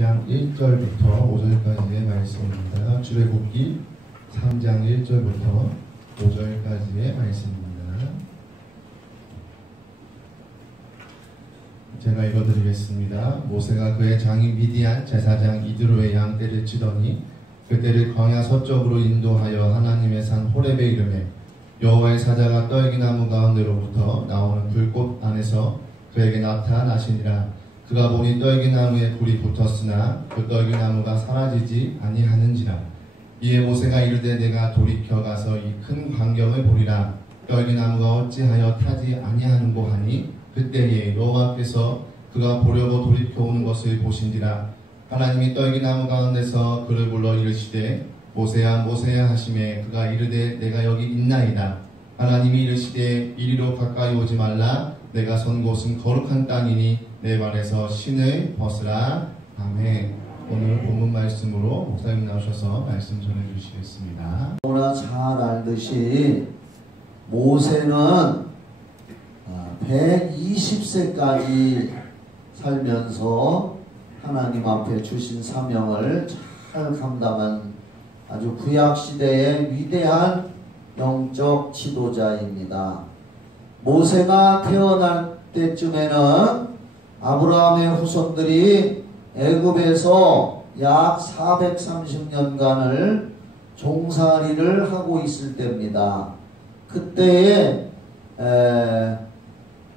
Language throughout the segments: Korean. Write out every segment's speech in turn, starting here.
3장 1절부터 5절까지의 말씀입니다. 출애굽기 3장 1절부터 5절까지의 말씀입니다. 제가 읽어드리겠습니다. 모세가 그의 장인 미디안 제사장 이드로의 양떼를 치더니 그때를 광야 서쪽으로 인도하여 하나님의 산 호렙에 이르매 여호와의 사자가 떨기나무 가운데로부터 나오는 불꽃 안에서 그에게 나타나시니라. 그가 보니 떨기나무에 불이 붙었으나 그 떨기나무가 사라지지 아니하는지라. 이에 모세가 이르되 내가 돌이켜 가서 이 큰 광경을 보리라. 떨기나무가 어찌하여 타지 아니하는고 하니 그때에 여호와께서 그가 보려고 돌이켜 오는 것을 보신지라. 하나님이 떨기나무 가운데서 그를 불러 이르시되 모세야 모세야 하시매 그가 이르되 내가 여기 있나이다. 하나님이 이르시되 이리로 가까이 오지 말라. 내가 선 곳은 거룩한 땅이니 내 발에서 신을 벗으라. 아멘. 오늘 본문 말씀으로 목사님 나오셔서 말씀 전해주시겠습니다. 너무나 잘 알듯이 모세는 120세까지 살면서 하나님 앞에 주신 사명을 잘 감당한 아주 구약시대의 위대한 영적 지도자입니다. 모세가 태어날 때쯤에는 아브라함의 후손들이 애굽에서 약 430년간을 종살이를 하고 있을 때입니다. 그때에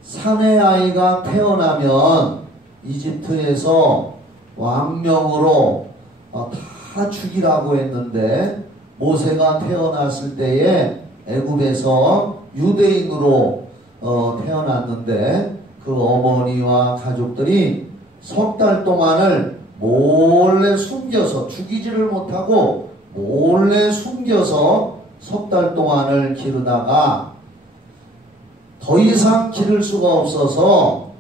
사내 아이가 태어나면 이집트에서 왕명으로 다 죽이라고 했는데 모세가 태어났을 때에 애굽에서 유대인으로 태어났는데 그 어머니와 가족들이 석 달 동안을 몰래 숨겨서 죽이지를 못하고 몰래 숨겨서 석 달 동안을 기르다가 더 이상 기를 수가 없어서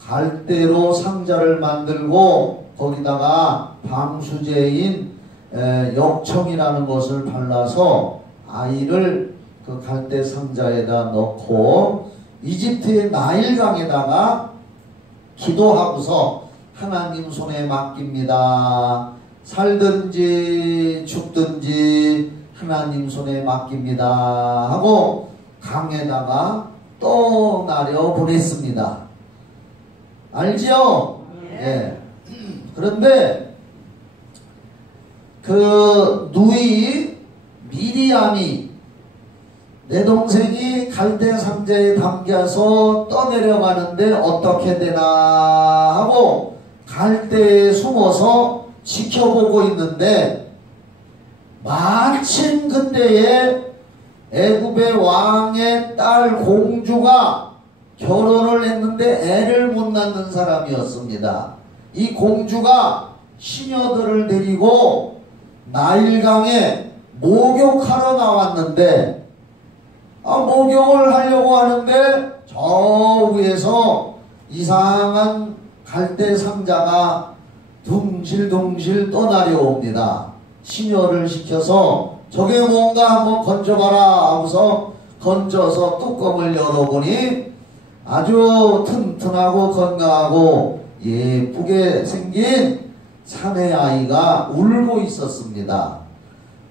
갈대로 상자를 만들고 거기다가 방수제인 역청이라는 것을 발라서 아이를 그 갈대 상자에다 넣고 이집트의 나일강에다가 기도하고서 하나님 손에 맡깁니다. 살든지 죽든지 하나님 손에 맡깁니다 하고 강에다가 떠나려 보냈습니다. 알지요? 예. 그런데 그 누이 미리암이 내 동생이 갈대 상자에 담겨서 떠내려가는데 어떻게 되나 하고 갈대에 숨어서 지켜보고 있는데 마침 그때에 애굽의 왕의 딸 공주가 결혼을 했는데 애를 못 낳는 사람이었습니다. 이 공주가 시녀들을 데리고 나일강에 목욕하러 나왔는데 목욕을 하려고 하는데 저 위에서 이상한 갈대 상자가 둥실둥실 떠나려 옵니다. 시녀를 시켜서 저게 뭔가 한번 건져봐라 하고서 건져서 뚜껑을 열어보니 아주 튼튼하고 건강하고 예쁘게 생긴 사내 아이가 울고 있었습니다.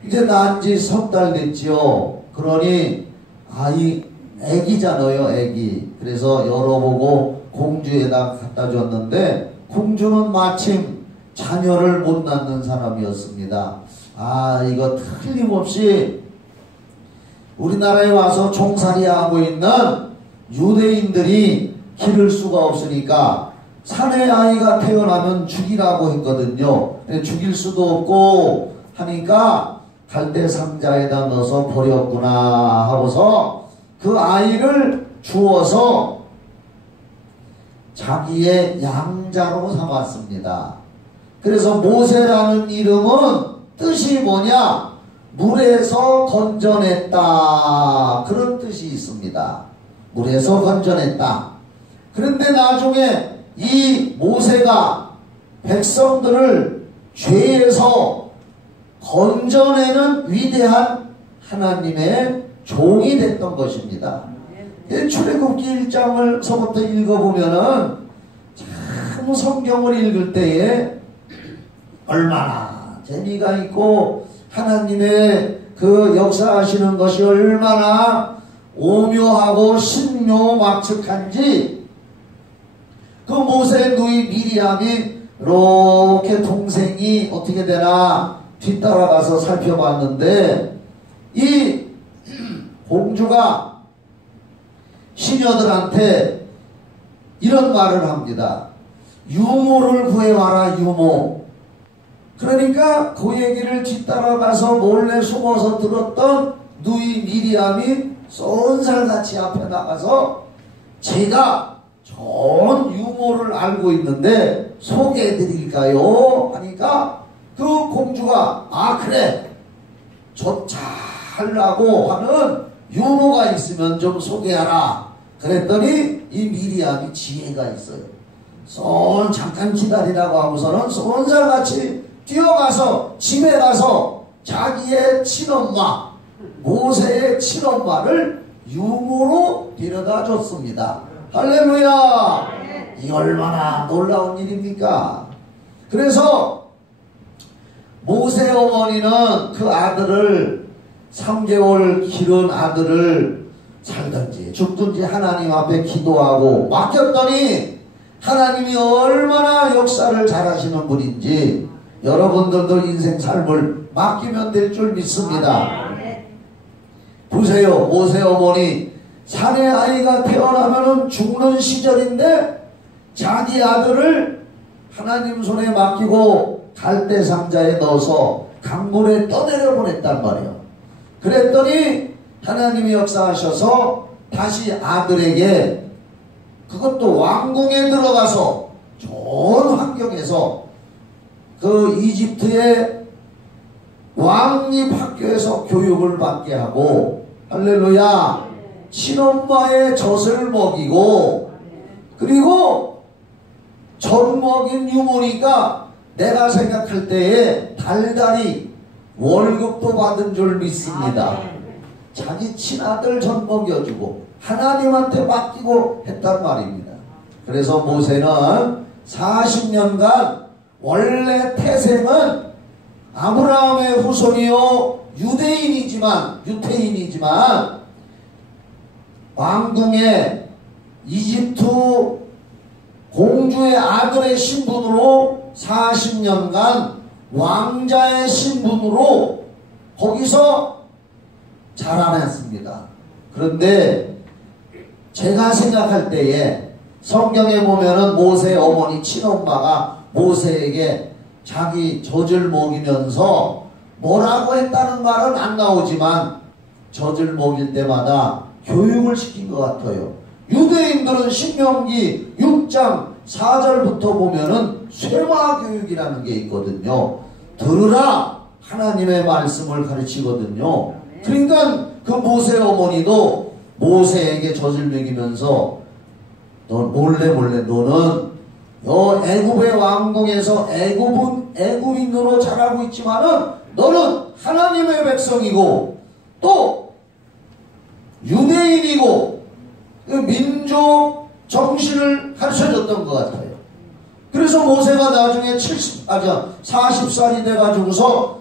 이제 난 지 석 달 됐지요. 그러니 아이 애기잖아요, 애기. 그래서 열어보고 공주에다 갖다 줬는데 공주는 마침 자녀를 못 낳는 사람이었습니다. 이거 틀림없이 우리나라에 와서 종살이하고 있는 유대인들이 기를 수가 없으니까 사내 아이가 태어나면 죽이라고 했거든요. 죽일 수도 없고 하니까 갈대 상자에다 넣어서 버렸구나 하고서 그 아이를 주워서 자기의 양자로 삼았습니다. 그래서 모세라는 이름은 뜻이 뭐냐? 물에서 건져냈다. 그런 뜻이 있습니다. 물에서 건져냈다. 그런데 나중에 이 모세가 백성들을 죄에서 건져내는 위대한 하나님의 종이 됐던 것입니다. 출애굽기 1장을 서부터 읽어보면은 참 참 성경을 읽을 때에 얼마나 재미가 있고 하나님의 그 역사하시는 것이 얼마나 오묘하고 신묘막측한지 그 모세의 누이 미리암이 이렇게 동생이 어떻게 되나 뒤따라가서 살펴봤는데 이 공주가 시녀들한테 이런 말을 합니다. 유모를 구해와라 유모. 그러니까 그 얘기를 뒤따라가서 몰래 숨어서 들었던 누이 미리암이 쏜살같이 앞에 나가서 제가 좋은 유모를 알고 있는데 소개해 드릴까요? 하니까 그 공주가 아 그래 좋자하려고 하는 유모가 있으면 좀 소개하라. 그랬더니 이 미리암이 지혜가 있어요. 잠깐 기다리라고 하고서는 쏜살같이 뛰어가서 집에 가서 자기의 친엄마 모세의 친엄마를 유모로 데려다 줬습니다. 할렐루야. 이 얼마나 놀라운 일입니까? 그래서 모세 어머니는 그 아들을 3개월 기른 아들을 살든지 죽든지 하나님 앞에 기도하고 맡겼더니 하나님이 얼마나 역사를 잘하시는 분인지 여러분들도 인생 삶을 맡기면 될 줄 믿습니다. 보세요. 모세 어머니 산의 아이가 태어나면 죽는 시절인데 자기 아들을 하나님 손에 맡기고 갈대 상자에 넣어서 강물에 떠내려 보냈단 말이에요. 그랬더니 하나님이 역사하셔서 다시 아들에게 그것도 왕궁에 들어가서 좋은 환경에서 그 이집트의 왕립 학교에서 교육을 받게 하고 할렐루야 친엄마의 젖을 먹이고 그리고 젖 먹인 유모니까 내가 생각할 때에 달달이 월급도 받은 줄 믿습니다. 자기 친아들 젖 먹여주고 하나님한테 맡기고 했단 말입니다. 그래서 모세는 40년간 원래 태생은 아브라함의 후손이요 유태인이지만 왕궁의 이집트 공주의 아들의 신분으로 40년간 왕자의 신분으로 거기서 자라났습니다. 그런데 제가 생각할 때에 성경에 보면은 모세 어머니 친엄마가 모세에게 자기 젖을 먹이면서 뭐라고 했다는 말은 안 나오지만 젖을 먹일 때마다 교육을 시킨 것 같아요. 유대인들은 신명기 6장 4절부터 보면은 쇠마 교육이라는 게 있거든요. 들으라 하나님의 말씀을 가르치거든요. 그러니까 그 모세 어머니도 모세에게 젖을 먹이면서 너 몰래 너는 애굽의 왕궁에서 애굽인으로 자라고 있지만은 너는 하나님의 백성이고 또 유대인이고 민족 정신을 가르쳐줬던 것 같아요. 그래서 모세가 나중에 40살이 돼가지고서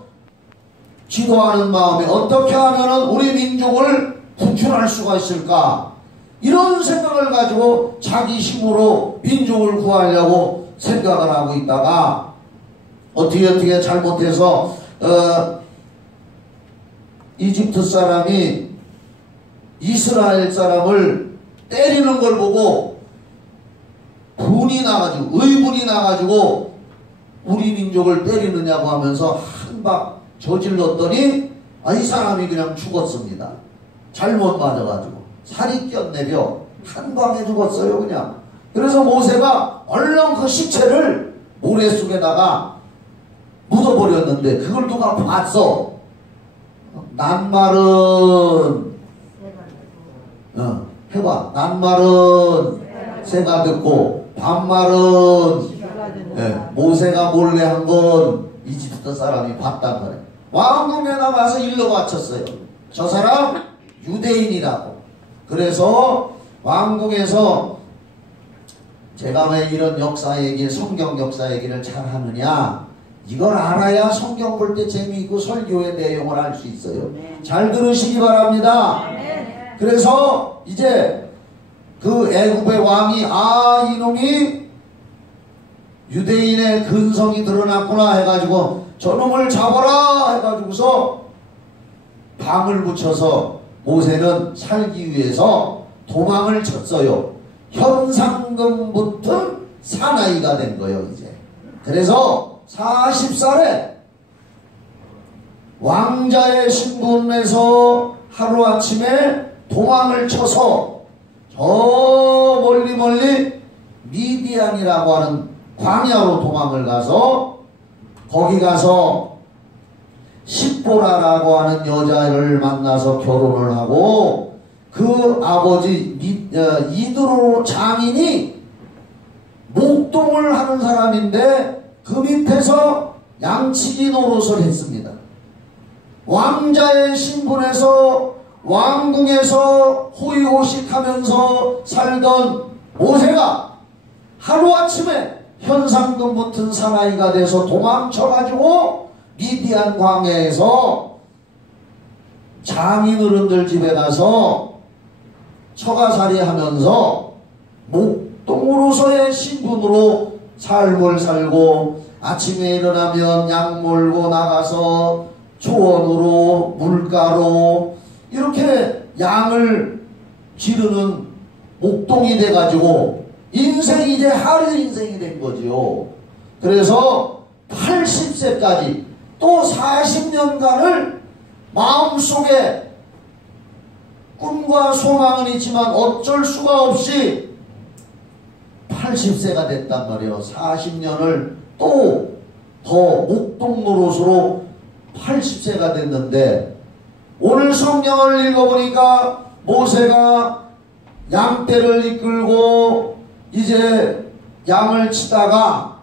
기도하는 마음에 어떻게 하면은 우리 민족을 구출할 수가 있을까? 이런 생각을 가지고 자기 힘으로 민족을 구하려고 생각을 하고 있다가 어떻게 잘못해서 이집트 사람이 이스라엘 사람을 때리는 걸 보고 의분이 나가지고 우리 민족을 때리느냐고 하면서 한 방 저질렀더니 이 사람이 그냥 죽었습니다. 잘못 맞아가지고 살이 꼈네벼 한 방에 죽었어요 그냥. 그래서 모세가 얼른 그 시체를 모래 속에다가 묻어버렸는데 그걸 누가 봤어. 낱말은 해봐. 낱말은 새가 듣고 반말은 모세가 몰래 한 건 이집트 사람이 봤단 말이야. 왕궁에 나가서 일러 바쳤어요. 저 사람 유대인이라고. 그래서 왕궁에서 제가 왜 이런 역사 얘기, 성경 역사 얘기를 잘 하느냐? 이걸 알아야 성경 볼 때 재미있고 설교의 내용을 알 수 있어요. 잘 들으시기 바랍니다. 그래서 이제 그 애굽의 왕이 이놈이 유대인의 근성이 드러났구나 해가지고 저놈을 잡아라 해가지고서 방을 붙여서 모세는 살기 위해서 도망을 쳤어요. 현상금 붙은 사나이가 된 거예요 이제. 그래서 40살에 왕자의 신분에서 하루아침에 도망을 쳐서 저 멀리 미디안이라고 하는 광야로 도망을 가서 거기 가서 십보라라고 하는 여자를 만나서 결혼을 하고 그 아버지 이드로 장인이 목동을 하는 사람인데 그 밑에서 양치기 노릇을 했습니다. 왕자의 신분에서 왕궁에서 호의호식하면서 살던 모세가 하루아침에 현상금 붙은 사나이가 돼서 도망쳐가지고 미디안 광야에서 장인 어른들 집에 가서 처가살이 하면서 목동으로서의 신분으로 삶을 살고 아침에 일어나면 양 몰고 나가서 초원으로 물가로 이렇게 양을 기르는 목동이 돼가지고 인생이 이제 하루 인생이 된 거지요. 그래서 80세까지 또 40년간을 마음속에 꿈과 소망은 있지만 어쩔 수가 없이 80세가 됐단 말이에요. 40년을 또 더 목동 노릇으로 80세가 됐는데 오늘 성경을 읽어보니까 모세가 양떼를 이끌고 이제 양을 치다가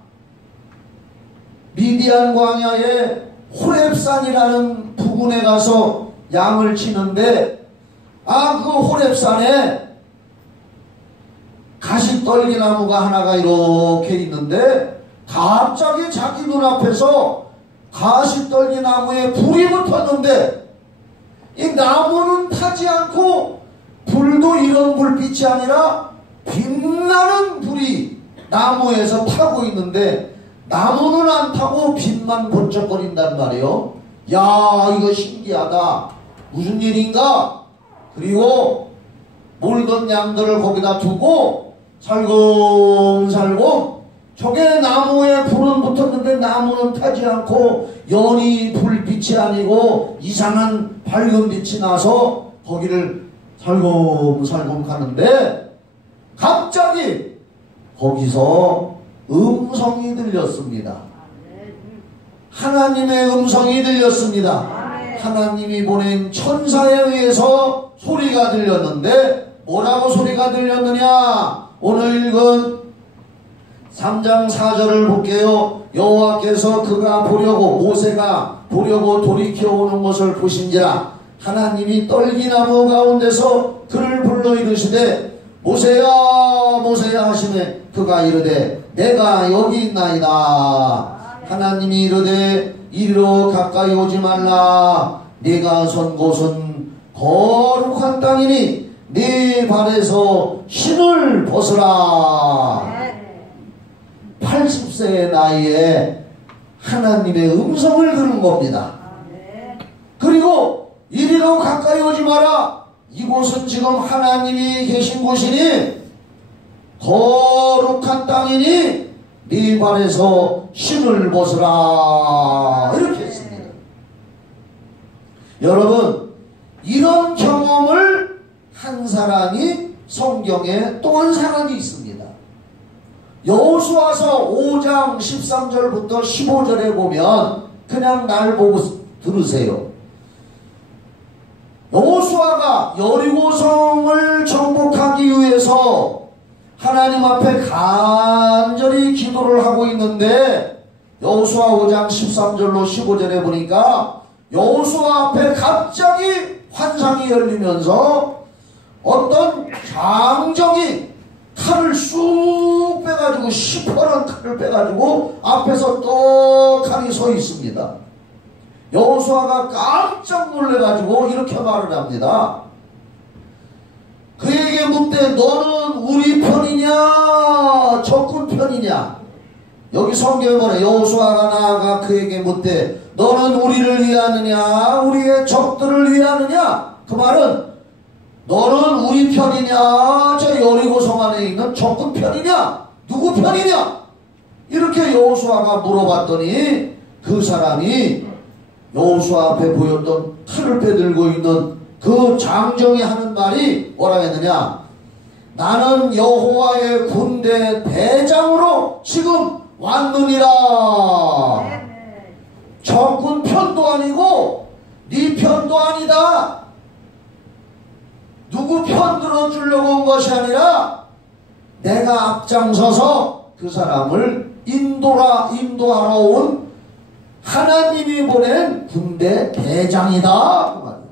미디안 광야에 호렙산이라는 부근에 가서 양을 치는데 그 호렙산에 가시떨기나무가 하나가 이렇게 있는데 갑자기 자기 눈앞에서 가시떨기나무에 불이 붙었는데 이 나무는 타지 않고 불도 이런 불빛이 아니라 빛나는 불이 나무에서 타고 있는데 나무는 안 타고 빛만 번쩍거린단 말이에요. 야, 이거 신기하다. 무슨 일인가? 그리고 몰던 양들을 거기다 두고 살금살금 저게 나무에 불은 붙었는데 나무는 타지 않고 연이 불빛이 아니고 이상한 밝은 빛이 나서 거기를 살금살금 가는데 갑자기 거기서 음성이 들렸습니다. 하나님의 음성이 들렸습니다. 하나님이 보낸 천사에 의해서 소리가 들렸는데 뭐라고 소리가 들렸느냐? 오늘 읽은 3장 4절을 볼게요. 여호와께서 그가 보려고 모세가 보려고 돌이켜 오는 것을 보신지라 하나님이 떨기나무 가운데서 그를 불러 이르시되 모세야 모세야 하시매 그가 이르되 내가 여기 있나이다. 하나님이 이르되 이리로 가까이 오지 말라. 네가 선 곳은 거룩한 땅이니 네 발에서 신을 벗으라. 80세의 나이에 하나님의 음성을 들은 겁니다. 그리고 이리로 가까이 오지 마라. 이곳은 지금 하나님이 계신 곳이니 거룩한 땅이니 네 발에서 신을 벗으라. 이렇게 했습니다. 여러분, 이런 경험을 한 사람이 성경에 또 한 사람이 있습니다. 여호수아서 5장 13절부터 15절에 보면 그냥 날 보고 들으세요. 여호수아가 여리고성을 정복하기 위해서 하나님 앞에 간절히 기도를 하고 있는데 여호수아 5장 13절로 15절에 보니까 여호수아 앞에 갑자기 환상이 열리면서 어떤 장정이 칼을 쑥 빼가지고 시퍼런 칼을 빼가지고 앞에서 떡하니 서 있습니다. 여호수아가 깜짝 놀래가지고 이렇게 말을 합니다. 그에게 묻되 너는 우리 편이냐 적군 편이냐. 여기 성경에 뭐래? 여호수아가 나아가 그에게 묻되 너는 우리를 위하느냐 우리의 적들을 위하느냐. 그 말은 너는 우리 편이냐 저 여리고 성 안에 있는 적군 편이냐 누구 편이냐 이렇게 여호수아가 물어봤더니 그 사람이 여호수아 앞에 보였던 칼을 빼들고 있는 그 장정이 하는 말이 뭐라 했느냐. 나는 여호와의 군대 대장으로 지금 왔느니라. 적군 편도 아니고 네 편도 아니다. 누구 편 들어주려고 온 것이 아니라 내가 앞장서서 그 사람을 인도하러 온 하나님이 보낸 군대 대장이다. 그 말이야.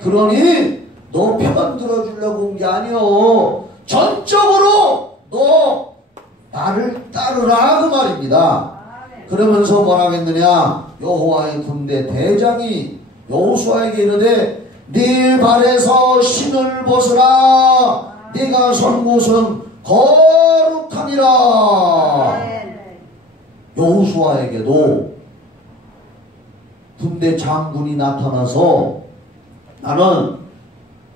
그러니 너 편 들어주려고 온 게 아니오. 전적으로 너 나를 따르라 그 말입니다. 그러면서 뭐라고 했느냐. 여호와의 군대 대장이 여호수아에게 이르되 네 발에서 신을 벗으라. 네가 선 곳은 거룩함이라. 여호수아에게도 군대 장군이 나타나서 나는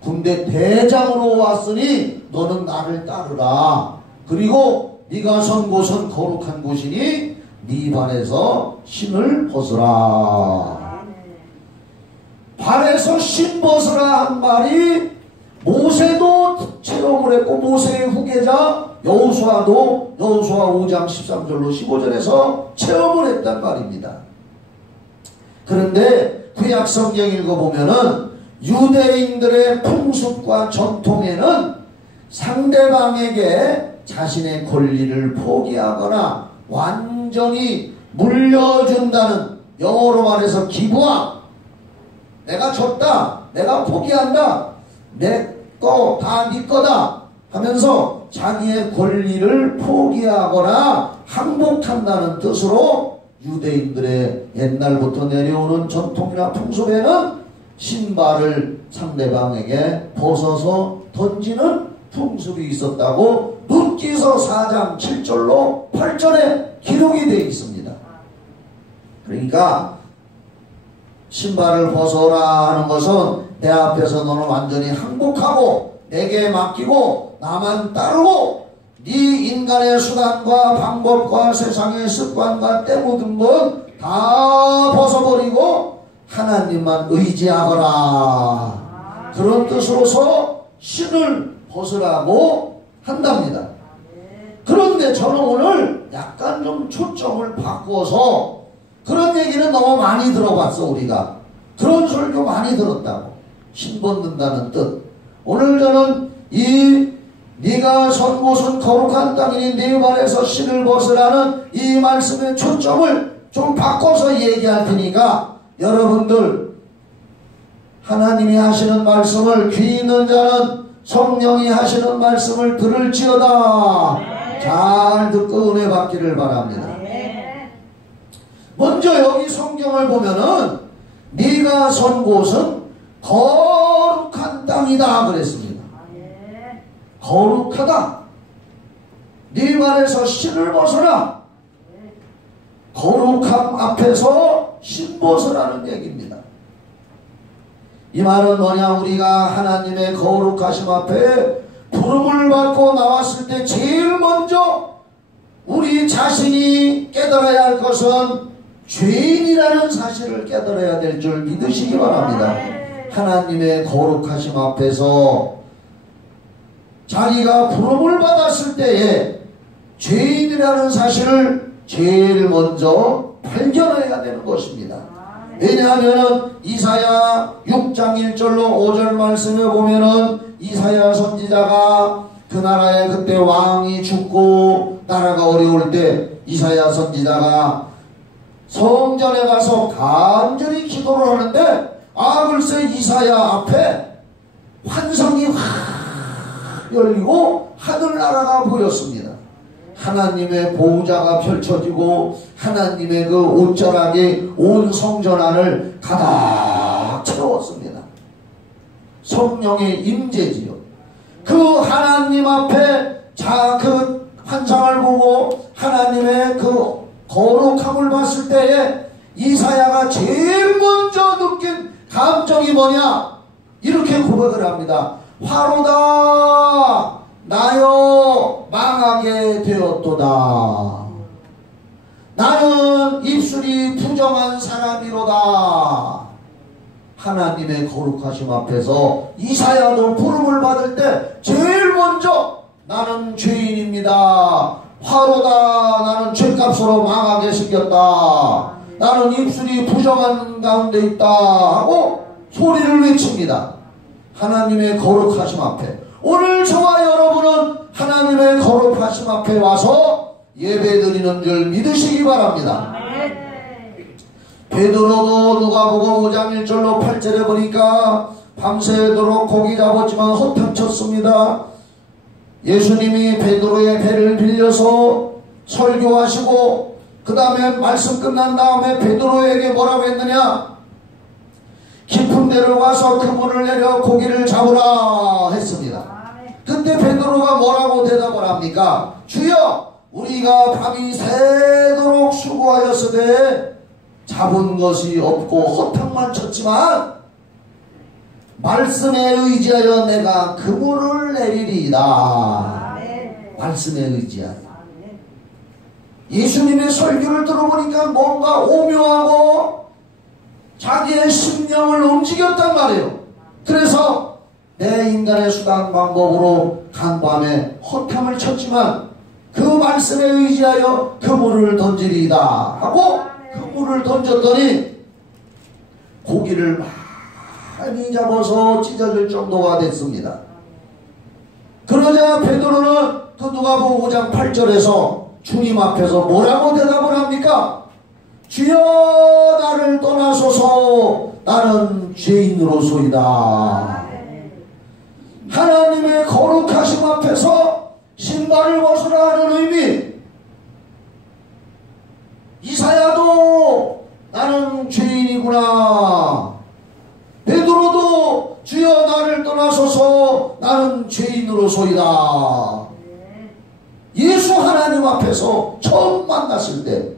군대 대장으로 왔으니 너는 나를 따르라. 그리고 네가 선 곳은 거룩한 곳이니 네 발에서 신을 벗으라. 발에서 신 벗으라 한 말이 모세도 체험을 했고 모세의 후계자 여호수아도 여호수아 5장 13절로 15절에서 체험을 했단 말입니다. 그런데 구약 성경 읽어보면은 유대인들의 풍습과 전통에는 상대방에게 자신의 권리를 포기하거나 완전히 물려준다는, 영어로 말해서 기부함, 내가 줬다, 내가 포기한다, 내 거 다 네 거다 하면서 자기의 권리를 포기하거나 항복한다는 뜻으로 유대인들의 옛날부터 내려오는 전통이나 풍습에는 신발을 상대방에게 벗어서 던지는 풍습이 있었다고 룻기서 4장 7절로 8절에 기록이 되어 있습니다. 그러니까 신발을 벗어라 하는 것은 내 앞에서 너는 완전히 항복하고 내게 맡기고 나만 따르고 네 인간의 수단과 방법과 세상의 습관과 때 묻은 것 다 벗어버리고 하나님만 의지하거라, 그런 뜻으로서 신을 벗으라고 한답니다. 그런데 저는 오늘 약간 좀 초점을 바꿔서, 그런 얘기는 너무 많이 들어봤어. 우리가 그런 설교 많이 들었다고, 신 벗는다는 뜻. 오늘 저는 이 네가 선 곳은 거룩한 땅이니 네 발에서 신을 벗으라는 이 말씀의 초점을 좀 바꿔서 얘기할 테니까 여러분들 하나님이 하시는 말씀을, 귀 있는 자는 성령이 하시는 말씀을 들을지어다 잘 듣고 은혜 받기를 바랍니다. 먼저 여기 성경을 보면은 네가 선 곳은 거룩한 땅이다 그랬습니다. 거룩하다. 네 발에서 신을 벗어라. 거룩함 앞에서 신 벗으라는 얘기입니다. 이 말은 뭐냐, 우리가 하나님의 거룩하심 앞에 부름을 받고 나왔을 때 제일 먼저 우리 자신이 깨달아야 할 것은 죄인이라는 사실을 깨달아야 될 줄 믿으시기 바랍니다. 하나님의 거룩하심 앞에서 자기가 부름을 받았을 때에 죄인이라는 사실을 제일 먼저 발견해야 되는 것입니다. 왜냐하면 이사야 6장 1절로 5절 말씀에 보면은 이사야 선지자가 그 나라에 그때 왕이 죽고 나라가 어려울 때 이사야 선지자가 성전에 가서 간절히 기도를 하는데, 글쎄 이사야 앞에 환상이 확 열리고 하늘나라가 보였습니다. 하나님의 보좌가 펼쳐지고 하나님의 그 옷자락이 온 성전 안을 가득 채웠습니다. 성령의 임재지요. 그 하나님 앞에 그 환상을 보고 하나님의 그 거룩함을 봤을 때에 이사야가 제일 먼저 느낀 감정이 뭐냐? 이렇게 고백을 합니다. 화로다 나여 망하게 되었도다. 나는 입술이 부정한 사람이로다. 하나님의 거룩하심 앞에서 이사야도 부름을 받을 때 제일 먼저 나는 죄인입니다. 화로다. 나는 죄값으로 망하게 생겼다. 나는 입술이 부정한 가운데 있다 하고 소리를 외칩니다. 하나님의 거룩하심 앞에. 오늘 저와 여러분은 하나님의 거룩하심 앞에 와서 예배드리는 줄 믿으시기 바랍니다. 베드로도 누가복음 5장 1절로 8절에 보니까 밤새도록 고기 잡았지만 허탕쳤습니다. 예수님이 베드로의 배를 빌려서 설교하시고 그 다음에 말씀 끝난 다음에 베드로에게 뭐라고 했느냐? 깊은 데로 가서 그물을 내려 고기를 잡으라 했습니다. 그때 베드로가 뭐라고 대답을 합니까? 주여 우리가 밤이 새도록 수고하였으되 잡은 것이 없고 허탕만 쳤지만 말씀에 의지하여 내가 그물을 내리리이다. 말씀에 의지하여. 예수님의 설교를 들어보니까 뭔가 오묘하고 자기의 심령을 움직였단 말이에요. 그래서 내 인간의 수단 방법으로 간밤에 허탕을 쳤지만 그 말씀에 의지하여 그물을 던지리이다 하고 그물을 던졌더니 고기를 많이 잡아서 찢어질 정도가 됐습니다. 그러자 베드로는 그 누가복음 5장 8절에서 주님 앞에서 뭐라고 대답을 합니까? 주여 나를 떠나소서 나는 죄인으로소이다. 하나님의 거룩하심 앞에서 신발을 벗으라 하는 의미. 이사야도 나는 죄인이구나. 베드로도 주여 나를 떠나소서 나는 죄인으로소이다. 예수 하나님 앞에서 처음 만났을 때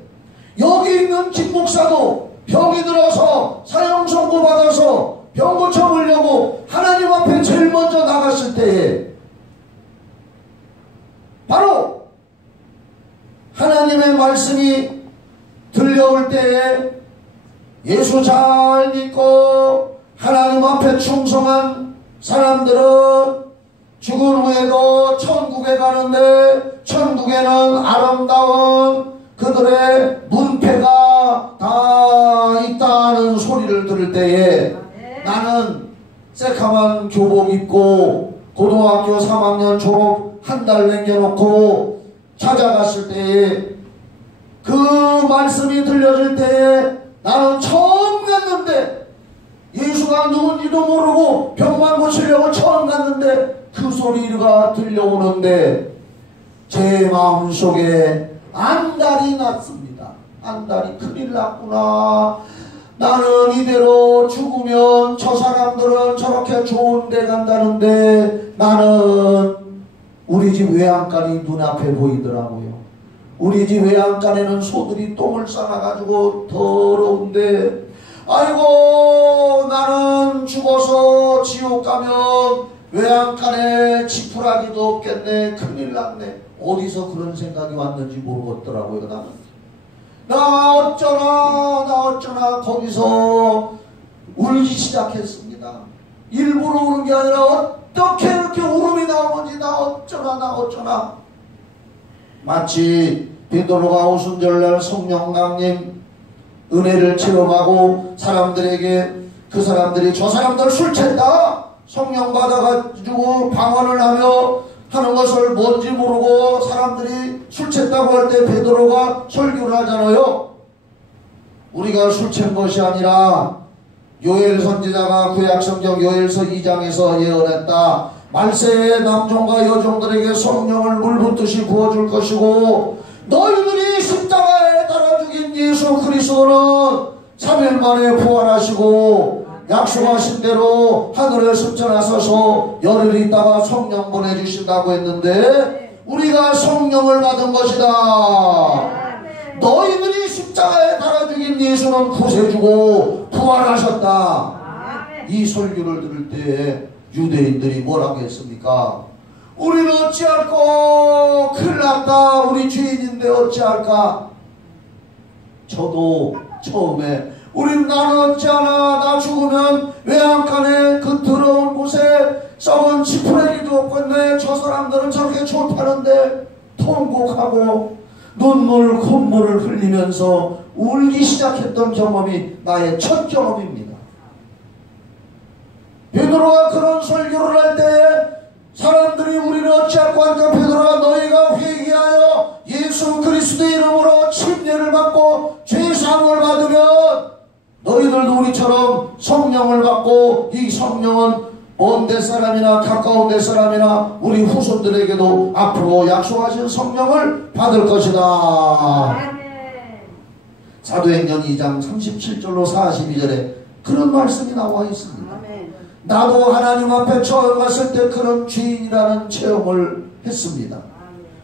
여기 있는 김 목사도 병이 들어서 사형 선고 받아서 병 고쳐보려고 하나님 앞에 제일 먼저 나갔을 때에 바로 하나님의 말씀이 들려올 때에 예수 잘 믿고 하나님 앞에 충성한 사람들은 죽은 후에도 천국에 가는데 천국에는 아름다운 그들의 문패가 다 있다는 소리를 들을 때에 나는 새카만 교복 입고 고등학교 3학년 졸업 한 달 남겨놓고 찾아갔을 때에 그 말씀이 들려질 때에 나는 처음 갔는데 예수가 누군지도 모르고 병만 고치려고 처음 갔는데 그 소리가 들려오는데 제 마음속에 안달이 났습니다. 안달이 큰일 났구나. 나는 이대로 죽으면 저 사람들은 저렇게 좋은 데 간다는데 나는 우리 집 외양간이 눈앞에 보이더라고요. 우리 집 외양간에는 소들이 똥을 싸놔가지고 더러운데 아이고 나는 죽어서 지옥 가면 외양간에 지푸라기도 없겠네. 큰일 났네. 어디서 그런 생각이 왔는지 모르겠더라고요. 나 어쩌나 거기서 울기 시작했습니다. 일부러 우는 게 아니라 어떻게 이렇게 울음이 나오는지 나 어쩌나 마치 베드로가 오순절날 성령 강림 은혜를 체험하고 사람들에게 그 사람들이 저 사람들 술 챈다 성령 받아가지고 방언을 하며 하는 것을 뭔지 모르고 사람들이 술 챈다고 할 때 베드로가 설교를 하잖아요. 우리가 술 챈 것이 아니라 요엘 선지자가 구약성경 요엘서 2장에서 예언했다. 말세의 남종과 여종들에게 성령을 물붓듯이 부어줄 것이고, 너희들이 십자가에 달아 죽인 예수 그리스도는 3일 만에 부활하시고 약속하신 대로 하늘에 승천하셔서 열흘 있다가 성령 보내주신다고 했는데, 우리가 성령을 받은 것이다. 너희들이 십자가에 달아 죽인 예수는 구세주고 부활하셨다. 이 설교를 들을 때 유대인들이 뭐라고 했습니까? 우리는 어찌할꼬, 큰일 났다, 우리 죄인인데 어찌할까? 저도 처음에 나는 어찌하나, 나 죽으면 외양간에 그 더러운 곳에 썩은 지푸레기도 없겠네, 저 사람들은 저렇게 좋다는데, 통곡하고 눈물 콧물을 흘리면서 울기 시작했던 경험이 나의 첫 경험입니다. 베드로가 그런 설교를 할 때 사람들이 우리를 어찌할꼬 하니까 베드로가 너희가 회개하여 예수 그리스도의 이름으로 침례를 받고 죄사함을 받으면 너희들도 우리처럼 성령을 받고, 이 성령은 먼 데 사람이나 가까운 데 사람이나 우리 후손들에게도 앞으로 약속하신 성령을 받을 것이다. 사도행전 2장 37절로 42절에 그런 말씀이 나와 있습니다. 나도 하나님 앞에 처음 갔을 때 그런 죄인이라는 체험을 했습니다.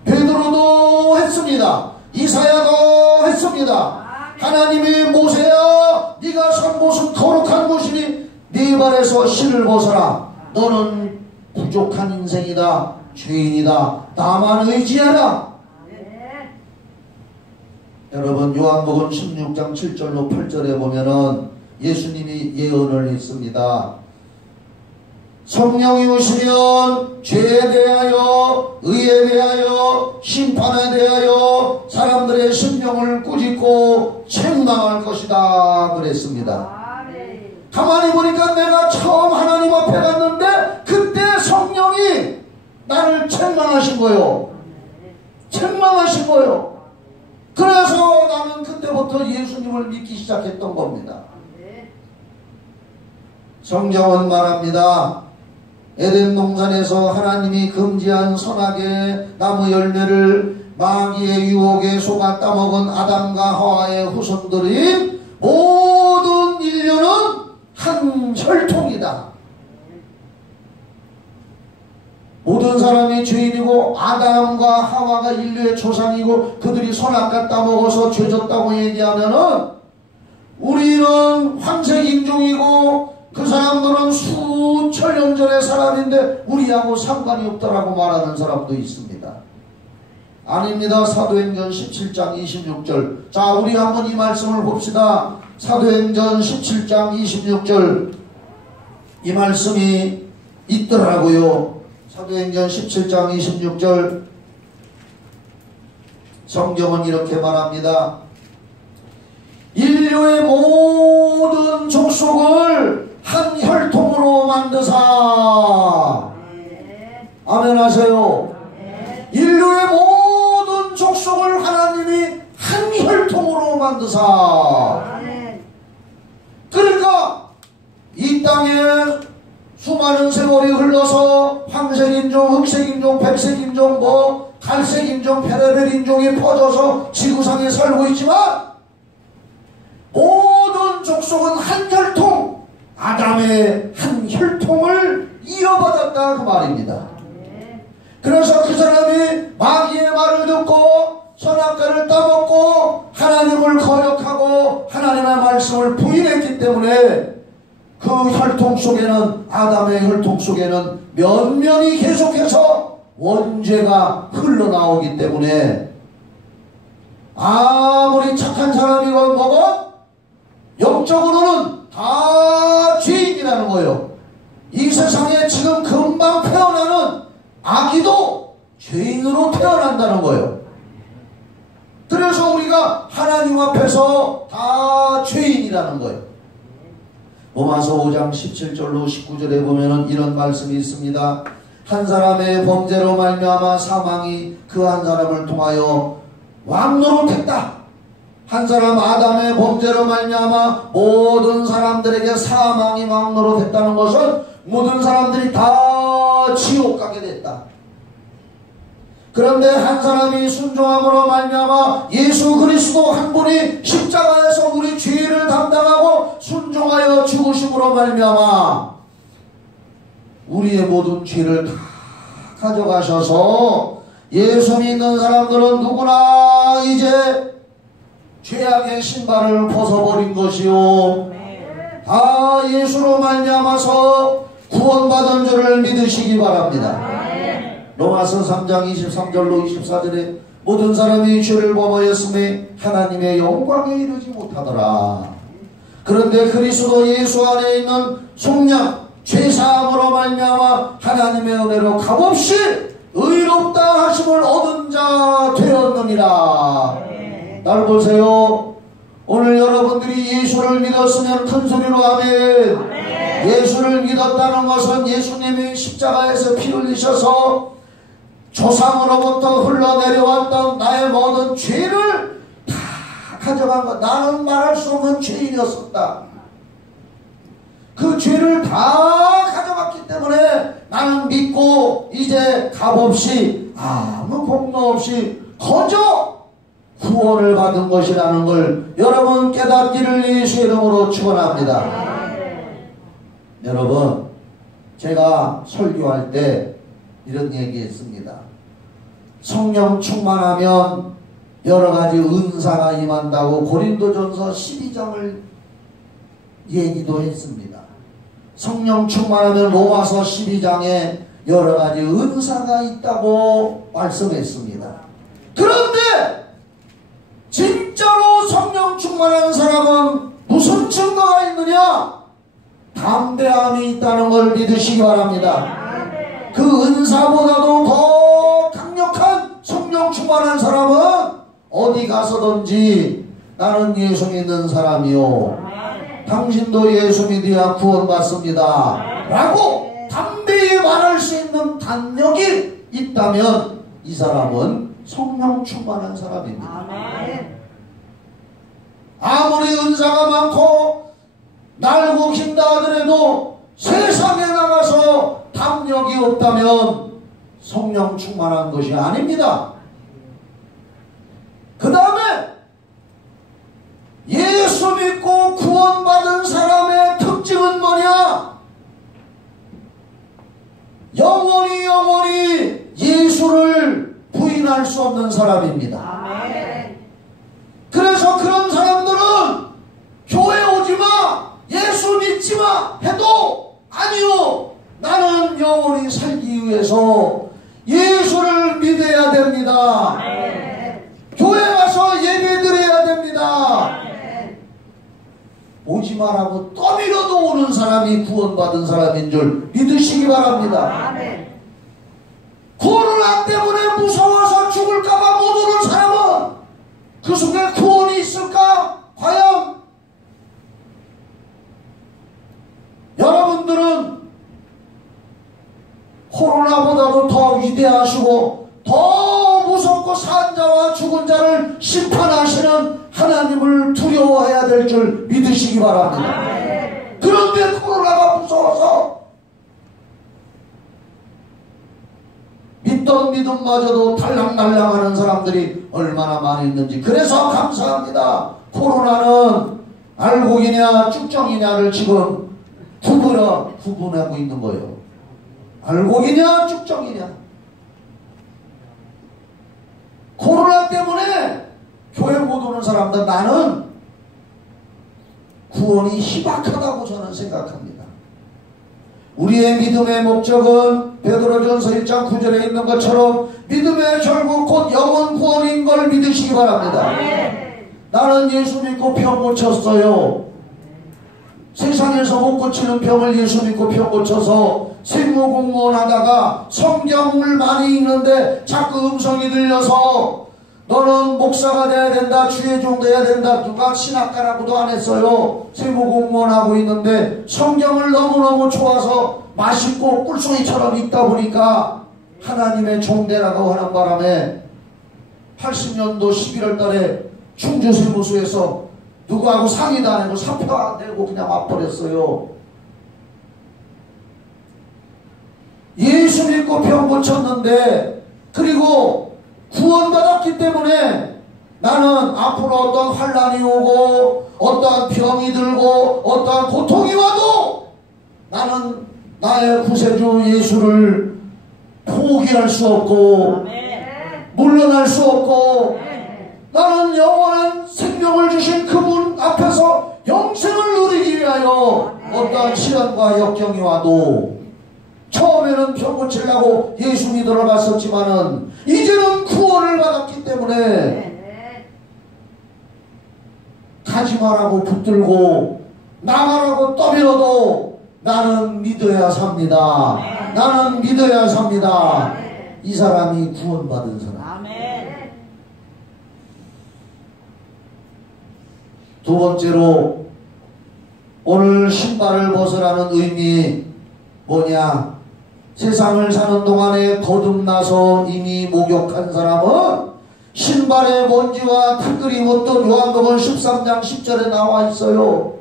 베드로도 했습니다. 이사야도 했습니다. 하나님이 모세야, 네가 선 곳은 거룩한 곳이니 네 발에서 실을 벗어라. 너는 부족한 인생이다, 죄인이다, 나만 의지하라. 여러분, 요한복음 16장 7절로 8절에 보면은 예수님이 예언을 했습니다. 성령이 오시면 죄에 대하여, 의에 대하여, 심판에 대하여 사람들의 심령을 꾸짖고 책망할 것이다 그랬습니다. 가만히 보니까 내가 처음 하나님 앞에 갔는데 그때 성령이 나를 책망하신 거요. 책망하신 거요. 그래서 나는 그때부터 예수님을 믿기 시작했던 겁니다. 성경은 말합니다. 에덴 동산에서 하나님이 금지한 선악의 나무 열매를 마귀의 유혹에 속아 따먹은 아담과 하와의 후손들인 모든 인류는 한 혈통이다. 모든 사람이 죄인이고 아담과 하와가 인류의 조상이고 그들이 선악과 따먹어서 죄졌다고 얘기하면은 우리는 황색 인종이고 그 사람들은 수천 년 전의 사람인데 우리하고 상관이 없다라고 말하는 사람도 있습니다. 아닙니다. 사도행전 17장 26절. 자, 우리 한번 이 말씀을 봅시다. 사도행전 17장 26절. 이 말씀이 있더라고요. 사도행전 17장 26절. 성경은 이렇게 말합니다. 인류의 모든 족속을 한 혈통으로 만드사. 아멘 하세요. 인류의 모든 족속을 하나님이 한 혈통으로 만드사. 그러니까 이 땅에 수많은 세월이 흘러서 황색인종, 흑색인종, 백색인종, 갈색인종, 베레벨 인종이 퍼져서 지구상에 살고 있지만 모든 족속은 한 혈통, 아담의 한 혈통을 이어받았다 그 말입니다. 그래서 그 사람이 마귀의 말을 듣고 선악과를 따먹고 하나님을 거역하고 하나님의 말씀을 부인했기 때문에 그 혈통 속에는, 아담의 혈통 속에는 면면이 계속해서 원죄가 흘러나오기 때문에 아무리 착한 사람이건 뭐건 영적으로는 다 죄인이라는 거예요. 이 세상에 지금 금방 태어나는 아기도 죄인으로 태어난다는 거예요. 그래서 우리가 하나님 앞에서 다 죄인이라는 거예요. 로마서 5장 17절로 19절에 보면은 이런 말씀이 있습니다. 한 사람의 범죄로 말미암아 사망이 그 한 사람을 통하여 왕노릇했다. 한 사람 아담의 범죄로 말미암아 모든 사람들에게 사망이 왕노릇했다는 것은 모든 사람들이 다 다 지옥 가게 됐다. 그런데 한 사람이 순종함으로 말미암아 예수 그리스도 한 분이 십자가에서 우리 죄를 담당하고 순종하여 죽으심으로 말미암아 우리의 모든 죄를 다 가져가셔서 예수 믿는 사람들은 누구나 이제 죄악의 신발을 벗어버린 것이요 다 예수로 말미암아서 구원받은 줄을 믿으시기 바랍니다. 로마서 3장 23절로 24절에 모든 사람이 죄를 범하였음에 하나님의 영광에 이르지 못하더라. 그런데 그리스도 예수 안에 있는 속량 죄사함으로 말미암아 하나님의 은혜로 값없이 의롭다 하심을 얻은 자 되었느니라. 나를 보세요. 오늘 여러분들이 예수를 믿었으면 큰 소리로 아멘. 예수를 믿었다는 것은 예수님이 십자가에서 피 흘리셔서 조상으로부터 흘러내려왔던 나의 모든 죄를 다 가져간 것. 나는 말할 수 없는 죄인이었었다. 그 죄를 다 가져갔기 때문에 나는 믿고 이제 값없이 아무 공로 없이 거저 구원을 받은 것이라는 걸 여러분 깨닫기를 예수의 이름으로 축원합니다. 여러분, 제가 설교할 때 이런 얘기했습니다. 성령 충만하면 여러가지 은사가 임한다고 고린도전서 12장을 얘기도 했습니다. 성령 충만하면 로마서 12장에 여러가지 은사가 있다고 말씀했습니다. 그런데 진짜로 성령 충만한 사람은 무슨 증거가 있느냐? 담대함이 있다는 걸 믿으시기 바랍니다. 그 은사보다도 더 강력한 성령 충만한 사람은 어디 가서든지 나는 예수 믿는 사람이요 당신도 예수 믿어야 구원받습니다 라고 담대히 말할 수 있는 단력이 있다면 이 사람은 성령 충만한 사람입니다. 아무리 은사가 많고 날고 긴다 하더라도 세상에 나가서 담력이 없다면 성령 충만한 것이 아닙니다. 그 다음에 예수 믿고 구원받은 사람의 특징은 뭐냐? 영원히 예수를 부인할 수 없는 사람입니다. 그래서 그런 사람들은 교회 오지마, 예수 믿지마 해도 아니요, 나는 영원히 살기 위해서 예수를 믿어야 됩니다. 교회 와서 예배 드려야 됩니다. 오지 마라고 떠밀어도 오는 사람이 구원받은 사람인 줄 믿으시기 바랍니다. 코로나 때문에 무서워서 죽을까봐 못 오는 사람은 그 속에 구원이 있을까? 과연 여러분들은 코로나보다도 더 위대하시고 더 무섭고 산 자와 죽은 자를 심판하시는 하나님을 두려워해야 될 줄 믿으시기 바랍니다. 그런데 코로나가 무서워서 믿던 믿음마저도 달랑달랑하는 사람들이 얼마나 많이 있는지. 그래서 감사합니다. 코로나는 알곡이냐 쭉정이냐를 지금 구분하고 있는 거예요. 알곡이냐 쭉정이냐. 코로나 때문에 교회 못 오는 사람들, 나는 구원이 희박하다고 저는 생각합니다. 우리의 믿음의 목적은 베드로전서 1장 9절에 있는 것처럼 믿음의 결국 곧 영원 구원인 걸 믿으시기 바랍니다. 나는 예수 믿고 병 고쳤어요. 세상에서 못 고치는 병을 예수 믿고 병 고쳐서 세무공무원 하다가 성경을 많이 읽는데 자꾸 음성이 들려서 너는 목사가 돼야 된다, 주의 종 돼야 된다. 누가 신학가라고도 안 했어요. 세무공무원 하고 있는데 성경을 너무너무 좋아서 맛있고 꿀송이처럼 읽다 보니까 하나님의 종 되라고 하는 바람에 80년도 11월 달에 충주세무소에서 누구하고 상의도 안 하고 사표 안 내고 그냥 와버렸어요. 예수 예수 믿고 병 고쳤는데, 그리고 구원받았기 때문에 나는 앞으로 어떤 환난이 오고 어떠한 병이 들고 어떠한 고통이 와도 나는 나의 구세주 예수를 포기할 수 없고 물러날 수 없고, 나는 영원한 생명을 주신 그분 앞에서 영생을 누리기 위하여 어떠한 시련과 역경이 와도, 처음에는 병 고치려고 예수 믿으러 갔었지만은 이제는 구원을 받았기 때문에 가지 말라고 붙들고 나가라고 떠밀어도 나는 믿어야 삽니다. 나는 믿어야 삽니다. 이 사람이 구원받은 사람. 두 번째로, 오늘 신발을 벗으라는 의미 뭐냐? 세상을 사는 동안에 거듭나서 이미 목욕한 사람은 신발에 먼지와 티끌이 묻던 요한복음 13장 10절에 나와 있어요.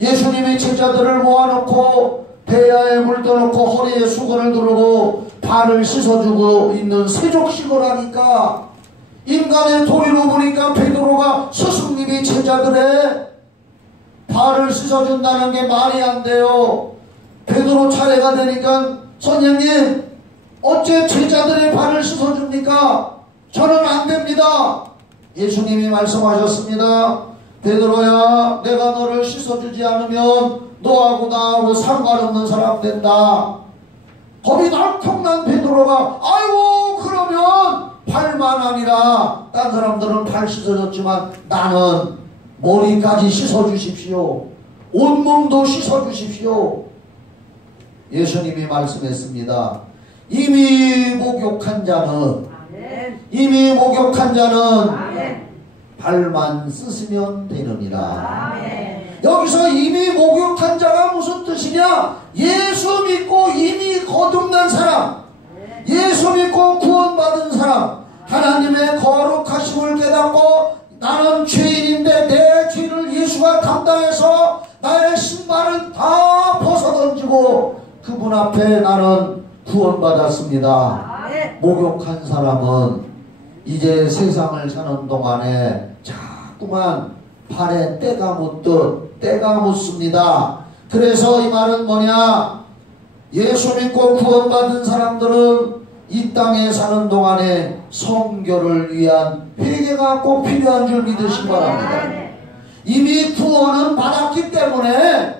예수님이 제자들을 모아놓고 배야에 물 떠놓고 허리에 수건을 두르고 발을 씻어주고 있는 세족식을 하니까, 인간의 도리로 보니까 베드로가 스승님이 제자들의 발을 씻어준다는 게 말이 안 돼요. 베드로 차례가 되니까, 선생님 어째 제자들의 발을 씻어줍니까? 저는 안 됩니다. 예수님이 말씀하셨습니다. 베드로야, 내가 너를 씻어주지 않으면 너하고 나하고 상관없는 사람 된다. 겁이 덜컥 난 베드로가, 아이고 그러면 발만 아니라 딴 사람들은 발 씻어줬지만 나는 머리까지 씻어주십시오. 온몸도 씻어주십시오. 예수님이 말씀했습니다. 이미 목욕한 자는 발만 씻으면 되느니라. 여기서 이미 목욕한 자가 무슨 뜻이냐? 예수 믿고 이미 거듭난 사람, 예수 믿고 구원받은 사람, 하나님의 거룩하심을 깨닫고 나는 죄인인데 내 죄를 예수가 감당해서 나의 신발을 다 벗어던지고 그분 앞에 나는 구원받았습니다. 목욕한 사람은 이제 세상을 사는 동안에 자꾸만 발에 때가 묻듯 때가 묻습니다. 그래서 이 말은 뭐냐? 예수 믿고 구원받은 사람들은 이 땅에 사는 동안에 성결을 위한 회개가 꼭 필요한 줄 믿으시기 바랍니다. 이미 구원은 받았기 때문에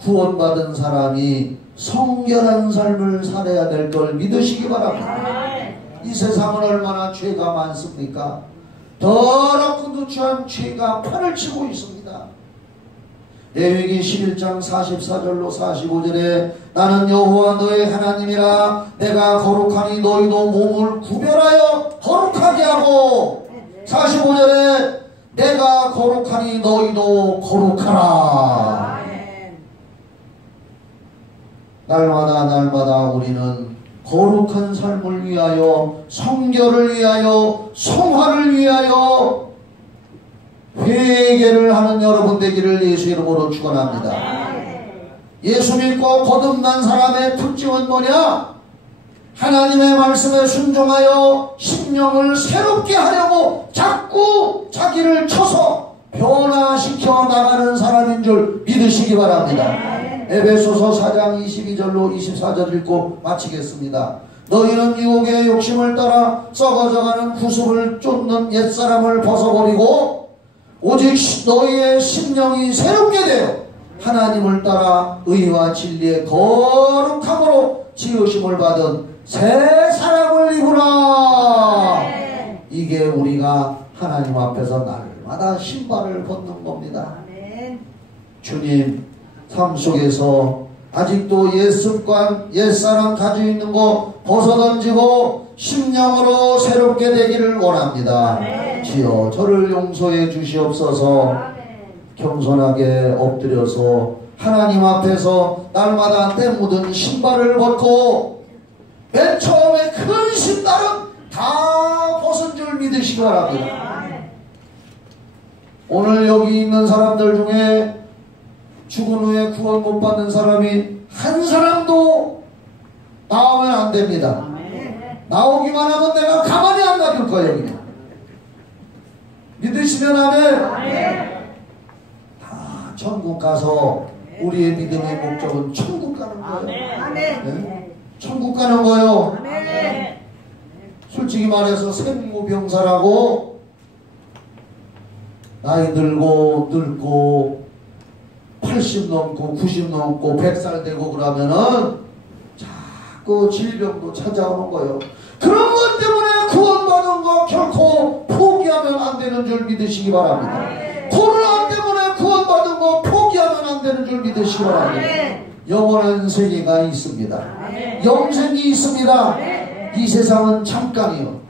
구원받은 사람이 성결한 삶을 살아야 될 걸 믿으시기 바랍니다. 이 세상은 얼마나 죄가 많습니까? 더럽고 누추한 죄가 판을 치고 있습니다. 레위기 11장 44절로 45절에 나는 여호와 너의 하나님이라 내가 거룩하니 너희도 몸을 구별하여 거룩하게 하고, 45절에 내가 거룩하니 너희도 거룩하라. 날마다 우리는 거룩한 삶을 위하여, 성결을 위하여, 성화를 위하여 회개를 하는 여러분 되기를 예수 이름으로 축원합니다. 예수 믿고 거듭난 사람의 특징은 뭐냐? 하나님의 말씀에 순종하여 심령을 새롭게 하려고 자꾸 자기를 쳐서 변화시켜 나가는 사람인 줄 믿으시기 바랍니다. 에베소서 4장 22절로 24절 읽고 마치겠습니다. 너희는 유혹의 욕심을 따라 썩어져가는 구습을 쫓는 옛사람을 벗어버리고 오직 너희의 심령이 새롭게 되어 하나님을 따라 의와 진리의 거룩함으로 지으심을 받은 새 사람을 입으라. 이게 우리가 하나님 앞에서 날마다 신발을 벗는 겁니다. 주님, 삶 속에서 아직도 옛 습관, 옛사람 가지고 있는 거 벗어던지고 심령으로 새롭게 되기를 원합니다. 주여, 저를 용서해 주시옵소서. 겸손하게 엎드려서 하나님 앞에서 날마다 때 묻은 신발을 벗고 맨 처음에 큰 신발은 다 벗은 줄 믿으시기 바랍니다. 오늘 여기 있는 사람들 중에 죽은 후에 구원 못 받는 사람이 한 사람도 나오면 안 됩니다. 나오기만 하면 내가 가만히 안 놔둘 거예요. 그냥. 믿으시면 아멘. 다 천국 가서 우리의 믿음의 목적은 천국 가는 거예요. 네? 천국 가는 거예요. 솔직히 말해서 생무병사라고 나이 들고 늙고 80 넘고 90 넘고 100살 되고 그러면은 자꾸 질병도 찾아오는 거예요. 그런 것 때문에 구원받은 거 결코 포기하면 안 되는 줄 믿으시기 바랍니다. 코로나 때문에 구원받은 거 포기하면 안 되는 줄 믿으시기 바랍니다. 영원한 세계가 있습니다. 영생이 있습니다. 이 세상은 잠깐이요.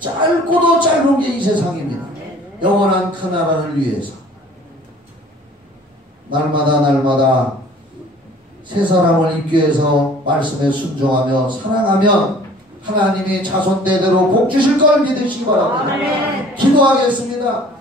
짧고도 짧은 게 이 세상입니다. 영원한 그 나라를 위해서 날마다 새 사람을 입기 위해서 말씀에 순종하며 사랑하면 하나님이 자손대대로 복 주실 걸 믿으시기 바랍니다. 기도하겠습니다.